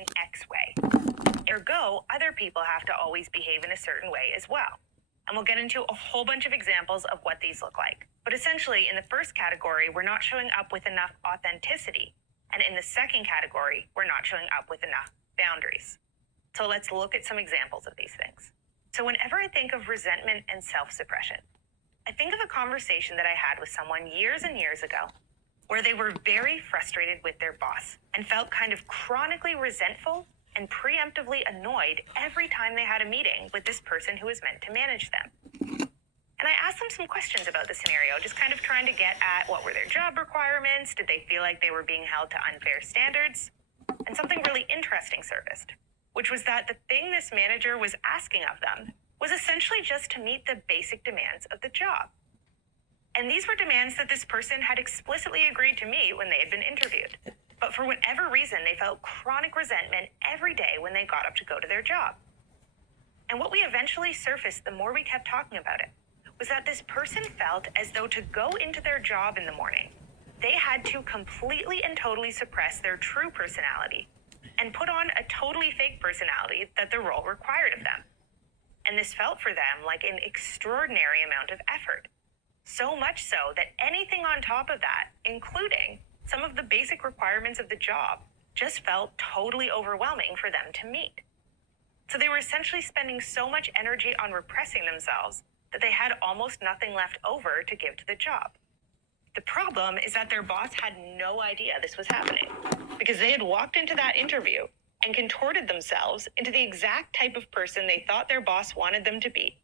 in X way. Ergo, other people have to always behave in a certain way as well. And we'll get into a whole bunch of examples of what these look like. But essentially, in the first category, we're not showing up with enough authenticity. And in the second category, we're not showing up with enough boundaries. So let's look at some examples of these things. So whenever I think of resentment and self-suppression, I think of a conversation that I had with someone years and years ago where they were very frustrated with their boss and felt kind of chronically resentful and preemptively annoyed every time they had a meeting with this person who was meant to manage them. And I asked them some questions about the scenario, just kind of trying to get at what were their job requirements, did they feel like they were being held to unfair standards? And something really interesting surfaced, which was that the thing this manager was asking of them was essentially just to meet the basic demands of the job. And these were demands that this person had explicitly agreed to meet when they had been interviewed. But for whatever reason, they felt chronic resentment every day when they got up to go to their job. And what we eventually surfaced the more we kept talking about it was that this person felt as though to go into their job in the morning, they had to completely and totally suppress their true personality and put on a totally fake personality that the role required of them. And this felt for them like an extraordinary amount of effort. So much so that anything on top of that, including some of the basic requirements of the job, just felt totally overwhelming for them to meet. So they were essentially spending so much energy on repressing themselves that they had almost nothing left over to give to the job. The problem is that their boss had no idea this was happening because they had walked into that interview and contorted themselves into the exact type of person they thought their boss wanted them to be,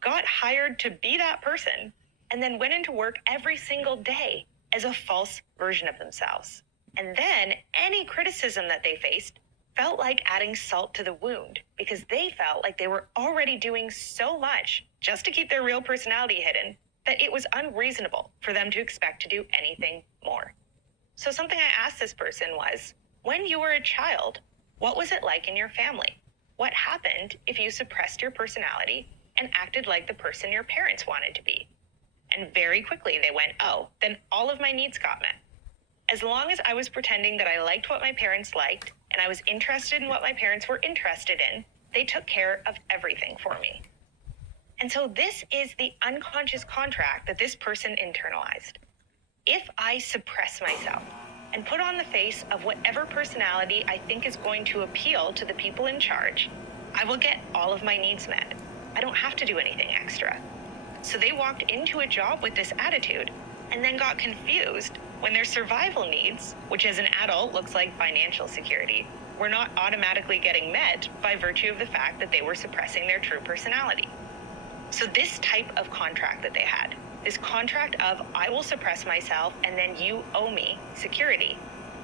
got hired to be that person, and then went into work every single day as a false version of themselves. And then any criticism that they faced felt like adding salt to the wound because they felt like they were already doing so much just to keep their real personality hidden that it was unreasonable for them to expect to do anything more. So something I asked this person was, when you were a child, what was it like in your family? What happened if you suppressed your personality and acted like the person your parents wanted to be? And very quickly they went, oh, then all of my needs got met. As long as I was pretending that I liked what my parents liked and I was interested in what my parents were interested in, they took care of everything for me. And so this is the unconscious contract that this person internalized. If I suppress myself and put on the face of whatever personality I think is going to appeal to the people in charge, I will get all of my needs met. I don't have to do anything extra. So they walked into a job with this attitude and then got confused when their survival needs, which as an adult looks like financial security, were not automatically getting met by virtue of the fact that they were suppressing their true personality. So this type of contract that they had, this contract of I will suppress myself and then you owe me security,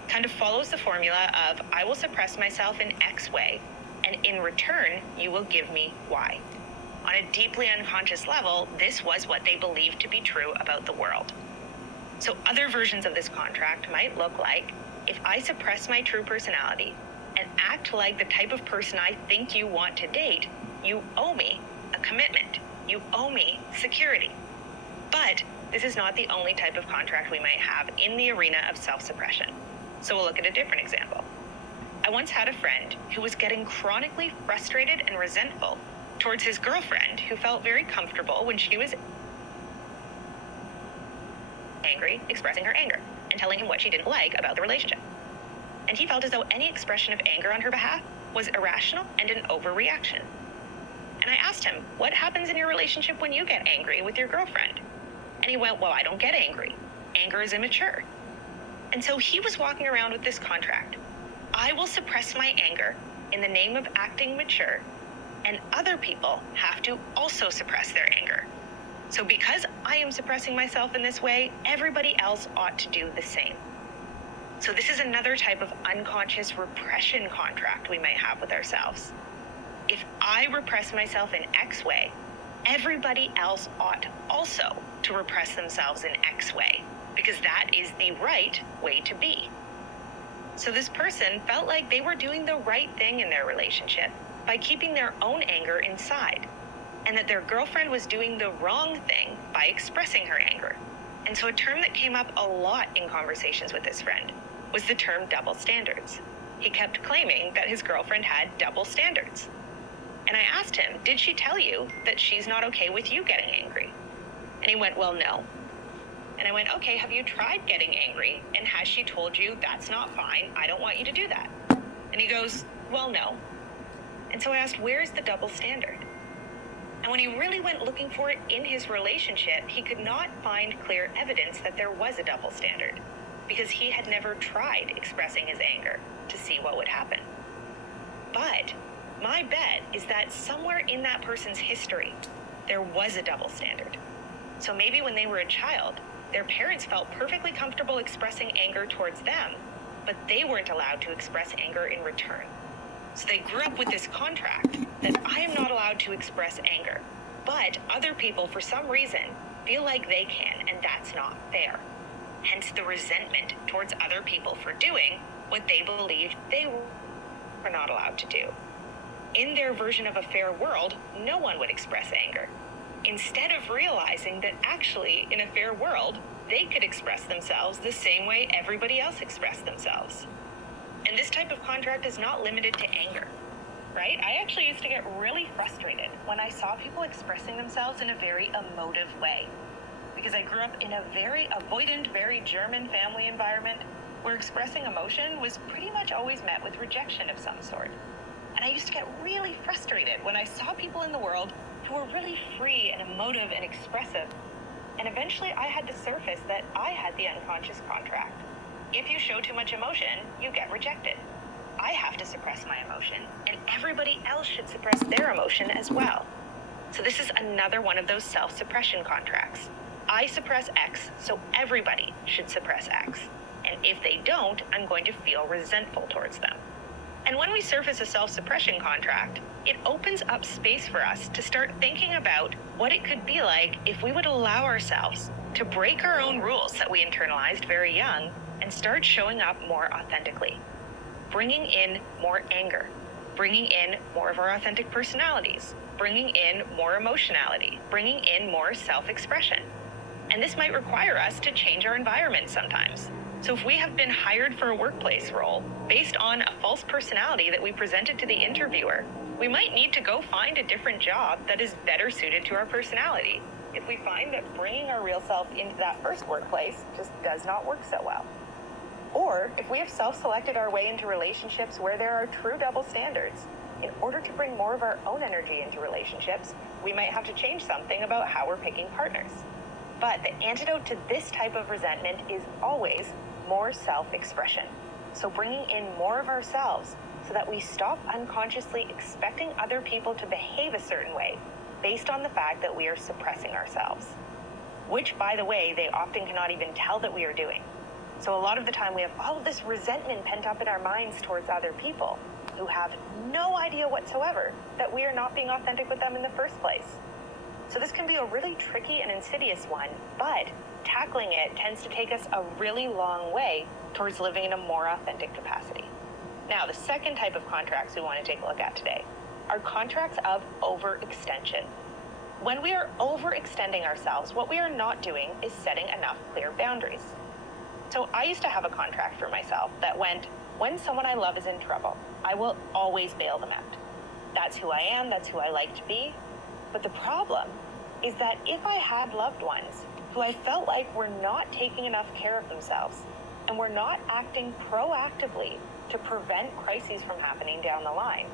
kind of follows the formula of I will suppress myself in X way and in return you will give me Y. On a deeply unconscious level, this was what they believed to be true about the world. So other versions of this contract might look like, if I suppress my true personality and act like the type of person I think you want to date, you owe me a commitment. You owe me security. But this is not the only type of contract we might have in the arena of self-suppression. So we'll look at a different example. I once had a friend who was getting chronically frustrated and resentful towards his girlfriend who felt very comfortable when she was angry, expressing her anger and telling him what she didn't like about the relationship. And he felt as though any expression of anger on her behalf was irrational and an overreaction. And I asked him, what happens in your relationship when you get angry with your girlfriend? And he went, well, I don't get angry. Anger is immature. And so he was walking around with this contract. I will suppress my anger in the name of acting mature, and other people have to also suppress their anger. So because I am suppressing myself in this way, everybody else ought to do the same. So this is another type of unconscious repression contract we might have with ourselves. If I repress myself in X way, everybody else ought also to repress themselves in X way, because that is the right way to be. So this person felt like they were doing the right thing in their relationship by keeping their own anger inside, and that their girlfriend was doing the wrong thing by expressing her anger. And so a term that came up a lot in conversations with this friend was the term double standards. he kept claiming that his girlfriend had double standards. And I asked him, did she tell you that she's not okay with you getting angry? And he went, well, no. And I went, okay, have you tried getting angry? And has she told you that's not fine? I don't want you to do that. And he goes, well, no. And so I asked, where's the double standard? And when he really went looking for it in his relationship, he could not find clear evidence that there was a double standard because he had never tried expressing his anger to see what would happen. But my bet is that somewhere in that person's history, there was a double standard. So maybe when they were a child, their parents felt perfectly comfortable expressing anger towards them, but they weren't allowed to express anger in return. So they grew up with this contract that I am not allowed to express anger, but other people, for some reason, feel like they can, and that's not fair. Hence the resentment towards other people for doing what they believed they were not allowed to do. In their version of a fair world, no one would express anger, instead of realizing that actually, in a fair world, they could express themselves the same way everybody else expressed themselves. And this type of contract is not limited to anger, right? I actually used to get really frustrated when I saw people expressing themselves in a very emotive way, because I grew up in a very avoidant, very German family environment where expressing emotion was pretty much always met with rejection of some sort. And I used to get really frustrated when I saw people in the world who were really free and emotive and expressive. And eventually I had to surface that I had the unconscious contract. If you show too much emotion, you get rejected. I have to suppress my emotion, and everybody else should suppress their emotion as well. So this is another one of those self-suppression contracts. I suppress X, so everybody should suppress X. And if they don't, I'm going to feel resentful towards them. And when we surface a self-suppression contract, it opens up space for us to start thinking about what it could be like if we would allow ourselves to break our own rules that we internalized very young and start showing up more authentically, bringing in more anger, bringing in more of our authentic personalities, bringing in more emotionality, bringing in more self-expression. And this might require us to change our environment sometimes. So if we have been hired for a workplace role based on a false personality that we presented to the interviewer, we might need to go find a different job that is better suited to our personality if we find that bringing our real self into that first workplace just does not work so well. Or if we have self-selected our way into relationships where there are true double standards, in order to bring more of our own energy into relationships, we might have to change something about how we're picking partners. But the antidote to this type of resentment is always more self-expression. So bringing in more of ourselves so that we stop unconsciously expecting other people to behave a certain way based on the fact that we are suppressing ourselves, which, by the way, they often cannot even tell that we are doing. So a lot of the time we have all of this resentment pent up in our minds towards other people who have no idea whatsoever that we are not being authentic with them in the first place. So this can be a really tricky and insidious one, but tackling it tends to take us a really long way towards living in a more authentic capacity. Now, the second type of contracts we want to take a look at today are contracts of overextension. When we are overextending ourselves, what we are not doing is setting enough clear boundaries. So I used to have a contract for myself that went, when someone I love is in trouble, I will always bail them out. That's who I am, that's who I like to be. But the problem is that if I had loved ones who I felt like were not taking enough care of themselves and were not acting proactively to prevent crises from happening down the line,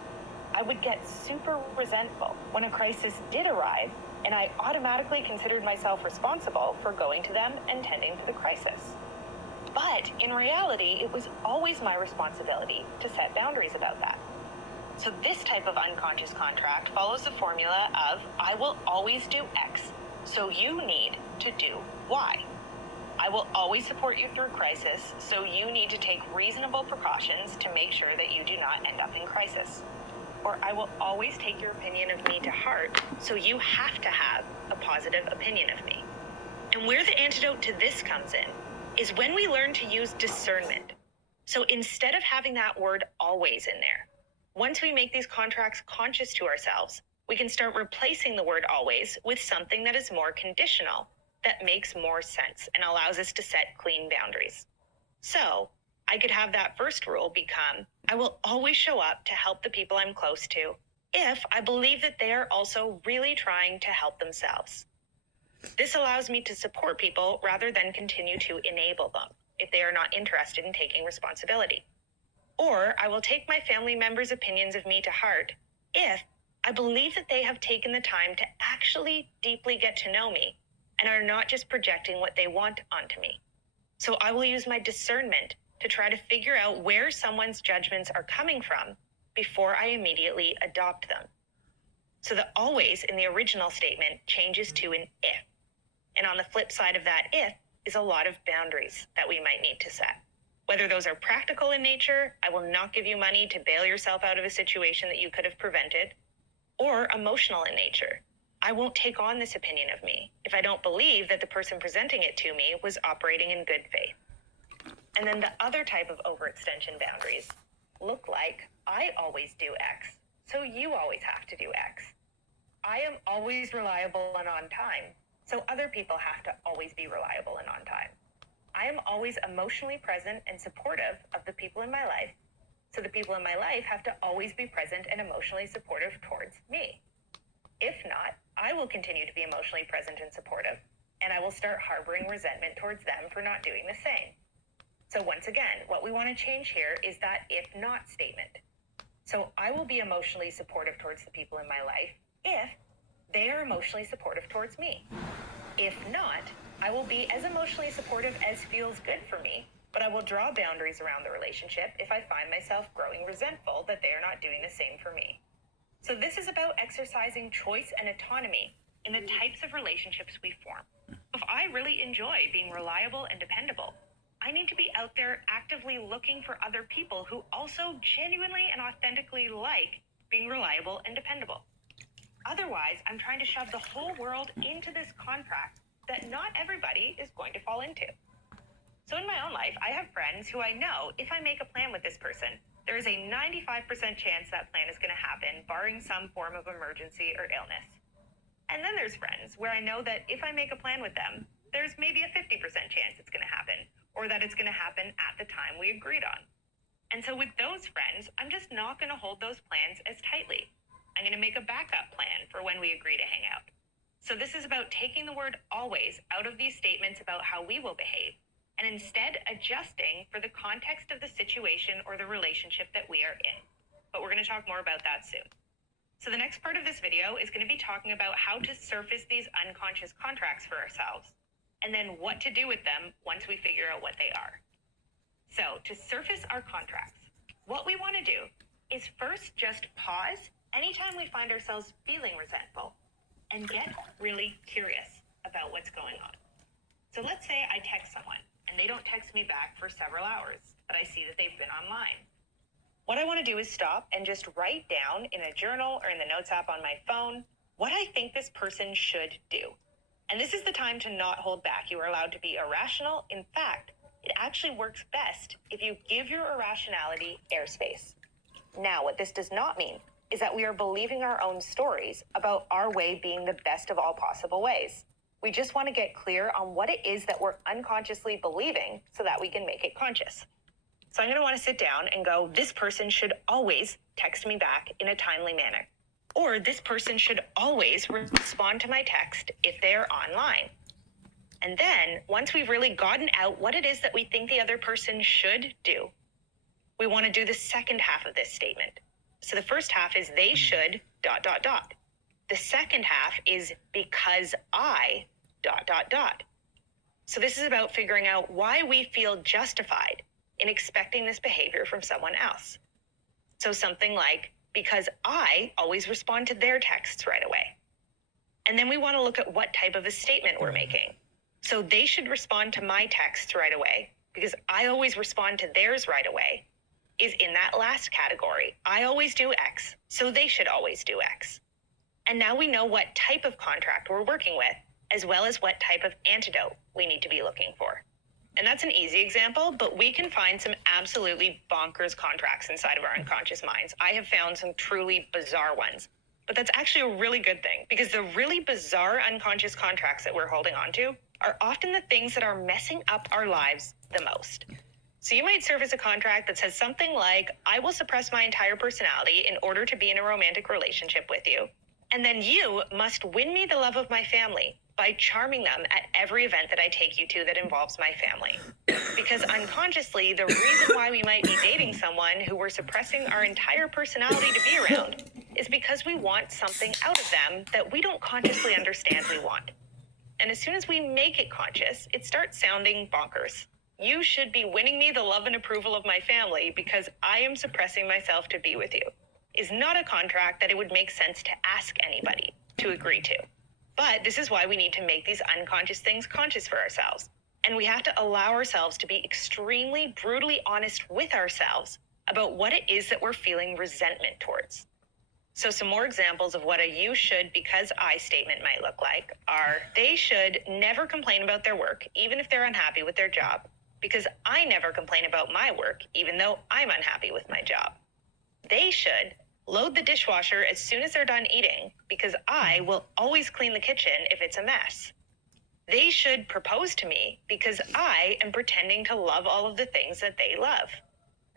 I would get super resentful when a crisis did arrive and I automatically considered myself responsible for going to them and tending to the crisis. But in reality, it was always my responsibility to set boundaries about that. So this type of unconscious contract follows the formula of, I will always do X, so you need to do Y. I will always support you through crisis, so you need to take reasonable precautions to make sure that you do not end up in crisis. Or I will always take your opinion of me to heart, so you have to have a positive opinion of me. And where the antidote to this comes in is when we learn to use discernment. So instead of having that word always in there, once we make these contracts conscious to ourselves, we can start replacing the word always with something that is more conditional, that makes more sense and allows us to set clean boundaries. So I could have that first rule become, I will always show up to help the people I'm close to if I believe that they are also really trying to help themselves. This allows me to support people rather than continue to enable them if they are not interested in taking responsibility. Or I will take my family members' opinions of me to heart if I believe that they have taken the time to actually deeply get to know me and are not just projecting what they want onto me. So I will use my discernment to try to figure out where someone's judgments are coming from before I immediately adopt them. So the always in the original statement changes to an if. And on the flip side of that if is a lot of boundaries that we might need to set. Whether those are practical in nature, I will not give you money to bail yourself out of a situation that you could have prevented, or emotional in nature. I won't take on this opinion of me if I don't believe that the person presenting it to me was operating in good faith. And then the other type of overextension boundaries look like I always do X, so you always have to do X. I am always reliable and on time, so other people have to always be reliable and on time. I am always emotionally present and supportive of the people in my life, so the people in my life have to always be present and emotionally supportive towards me. If not, I will continue to be emotionally present and supportive, and I will start harboring resentment towards them for not doing the same. So once again, what we want to change here is that if not statement. So I will be emotionally supportive towards the people in my life if they are emotionally supportive towards me. If not, I will be as emotionally supportive as feels good for me, but I will draw boundaries around the relationship if I find myself growing resentful that they are not doing the same for me. So this is about exercising choice and autonomy in the types of relationships we form. If I really enjoy being reliable and dependable, I need to be out there actively looking for other people who also genuinely and authentically like being reliable and dependable. Otherwise, I'm trying to shove the whole world into this contract that not everybody is going to fall into. So in my own life, I have friends who I know if I make a plan with this person, there is a 95% chance that plan is going to happen, barring some form of emergency or illness. And then there's friends where I know that if I make a plan with them, there's maybe a 50% chance it's going to happen, or that it's going to happen at the time we agreed on. And so with those friends, I'm just not going to hold those plans as tightly. I'm going to make a backup plan for when we agree to hang out. So this is about taking the word always out of these statements about how we will behave, and instead adjusting for the context of the situation or the relationship that we are in. But we're going to talk more about that soon. So the next part of this video is going to be talking about how to surface these unconscious contracts for ourselves, and then what to do with them once we figure out what they are. So to surface our contracts, what we want to do is first just pause anytime we find ourselves feeling resentful and get really curious about what's going on. So let's say I text someone and they don't text me back for several hours, but I see that they've been online. What I want to do is stop and just write down in a journal or in the notes app on my phone what I think this person should do. And this is the time to not hold back. You are allowed to be irrational. In fact, it actually works best if you give your irrationality airspace. Now, what this does not mean is that we are believing our own stories about our way being the best of all possible ways. We just want to get clear on what it is that we're unconsciously believing so that we can make it conscious. So I'm going to want to sit down and go, this person should always text me back in a timely manner. Or this person should always respond to my text if they are online. And then, once we've really gotten out what it is that we think the other person should do, we want to do the second half of this statement. So the first half is they should ... The second half is because I ... So this is about figuring out why we feel justified in expecting this behavior from someone else. So something like, because I always respond to their texts right away. And then we want to look at what type of a statement we're making. So they should respond to my texts right away because I always respond to theirs right away is in that last category. I always do X, so they should always do X. And now we know what type of contract we're working with, as well as what type of antidote we need to be looking for. And that's an easy example, but we can find some absolutely bonkers contracts inside of our unconscious minds. I have found some truly bizarre ones, but that's actually a really good thing because the really bizarre unconscious contracts that we're holding on to are often the things that are messing up our lives the most. So you might surface a contract that says something like, I will suppress my entire personality in order to be in a romantic relationship with you. And then you must win me the love of my family by charming them at every event that I take you to that involves my family. Because unconsciously, the reason why we might be dating someone who we're suppressing our entire personality to be around is because we want something out of them that we don't consciously understand we want. And as soon as we make it conscious, it starts sounding bonkers. You should be winning me the love and approval of my family because I am suppressing myself to be with you is not a contract that it would make sense to ask anybody to agree to. But this is why we need to make these unconscious things conscious for ourselves. And we have to allow ourselves to be extremely brutally honest with ourselves about what it is that we're feeling resentment towards. So some more examples of what a you should because I statement might look like are, they should never complain about their work, even if they're unhappy with their job, because I never complain about my work, even though I'm unhappy with my job. They should load the dishwasher as soon as they're done eating, because I will always clean the kitchen if it's a mess. They should propose to me because I am pretending to love all of the things that they love.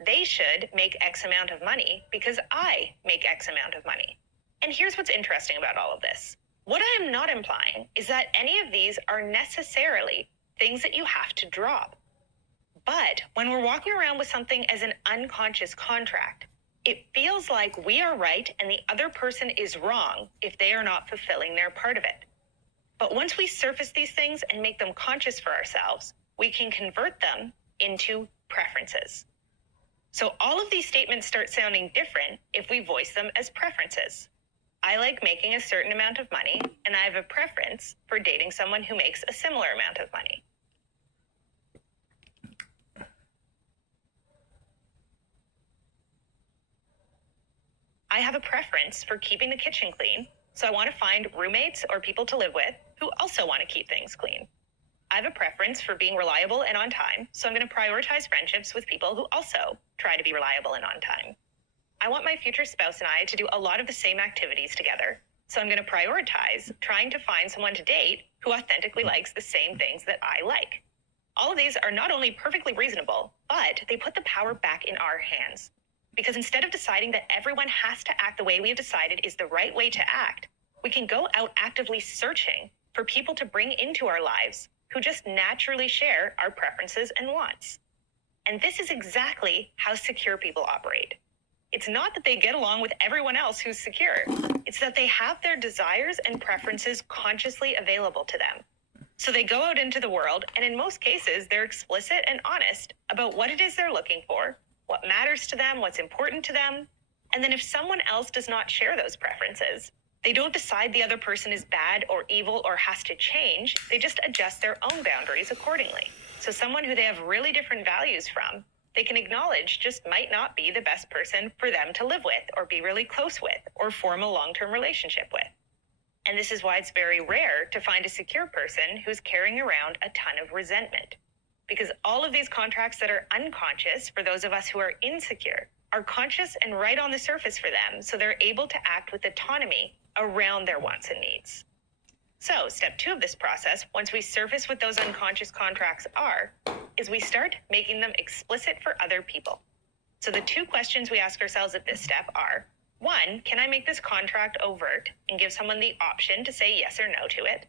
They should make X amount of money because I make X amount of money. And here's what's interesting about all of this. What I am not implying is that any of these are necessarily things that you have to drop. But when we're walking around with something as an unconscious contract, it feels like we are right and the other person is wrong if they are not fulfilling their part of it. But once we surface these things and make them conscious for ourselves, we can convert them into preferences. So all of these statements start sounding different if we voice them as preferences. I like making a certain amount of money, and I have a preference for dating someone who makes a similar amount of money. I have a preference for keeping the kitchen clean, so I want to find roommates or people to live with who also want to keep things clean. I have a preference for being reliable and on time, so I'm going to prioritize friendships with people who also try to be reliable and on time. I want my future spouse and I to do a lot of the same activities together, so I'm going to prioritize trying to find someone to date who authentically likes the same things that I like. All of these are not only perfectly reasonable, but they put the power back in our hands. Because instead of deciding that everyone has to act the way we have decided is the right way to act, we can go out actively searching for people to bring into our lives who just naturally share our preferences and wants. And this is exactly how secure people operate. It's not that they get along with everyone else who's secure. It's that they have their desires and preferences consciously available to them. So they go out into the world, and in most cases, they're explicit and honest about what it is they're looking for, what matters to them, what's important to them. And then if someone else does not share those preferences, they don't decide the other person is bad or evil or has to change. They just adjust their own boundaries accordingly. So someone who they have really different values from, they can acknowledge just might not be the best person for them to live with or be really close with or form a long-term relationship with. And this is why it's very rare to find a secure person who's carrying around a ton of resentment. Because all of these contracts that are unconscious for those of us who are insecure are conscious and right on the surface for them, so they're able to act with autonomy around their wants and needs. So step 2 of this process, once we surface what those unconscious contracts are, is we start making them explicit for other people. So the 2 questions we ask ourselves at this step are, 1, can I make this contract overt and give someone the option to say yes or no to it?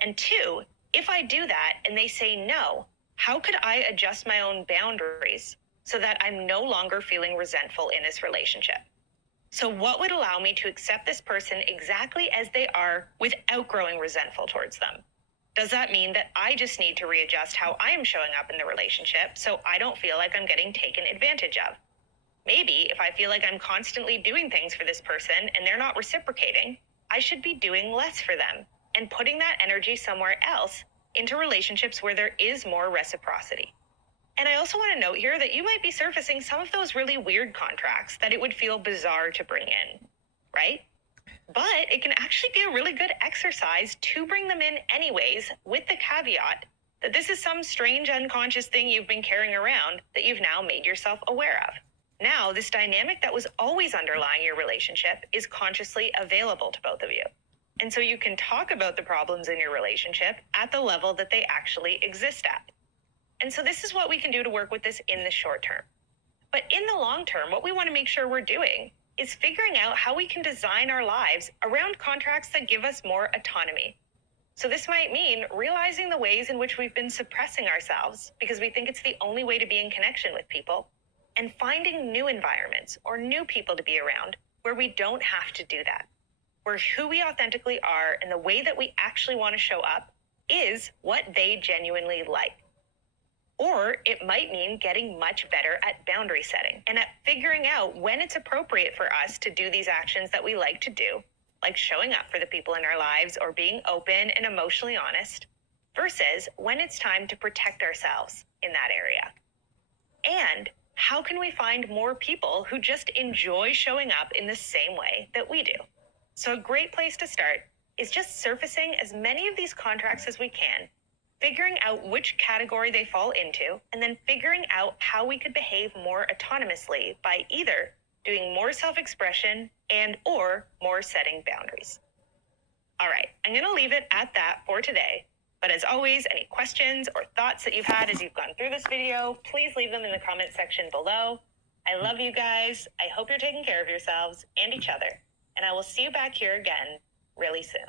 And 2, if I do that and they say no, how could I adjust my own boundaries so that I'm no longer feeling resentful in this relationship? So what would allow me to accept this person exactly as they are without growing resentful towards them? Does that mean that I just need to readjust how I am showing up in the relationship so I don't feel like I'm getting taken advantage of? Maybe if I feel like I'm constantly doing things for this person and they're not reciprocating, I should be doing less for them and putting that energy somewhere else into relationships where there is more reciprocity. And I also want to note here that you might be surfacing some of those really weird contracts that it would feel bizarre to bring in, right? But it can actually be a really good exercise to bring them in anyways, with the caveat that this is some strange unconscious thing you've been carrying around that you've now made yourself aware of. Now, this dynamic that was always underlying your relationship is consciously available to both of you. And so you can talk about the problems in your relationship at the level that they actually exist at. And so this is what we can do to work with this in the short term. But in the long term, what we want to make sure we're doing is figuring out how we can design our lives around contracts that give us more autonomy. So this might mean realizing the ways in which we've been suppressing ourselves because we think it's the only way to be in connection with people, and finding new environments or new people to be around where we don't have to do that, where who we authentically are and the way that we actually want to show up is what they genuinely like. Or it might mean getting much better at boundary setting and at figuring out when it's appropriate for us to do these actions that we like to do, like showing up for the people in our lives or being open and emotionally honest, versus when it's time to protect ourselves in that area. And how can we find more people who just enjoy showing up in the same way that we do? So a great place to start is just surfacing as many of these contracts as we can, figuring out which category they fall into, and then figuring out how we could behave more autonomously by either doing more self-expression and or more setting boundaries. All right, I'm going to leave it at that for today. But as always, any questions or thoughts that you've had as you've gone through this video, please leave them in the comment section below. I love you guys. I hope you're taking care of yourselves and each other. And I will see you back here again really soon.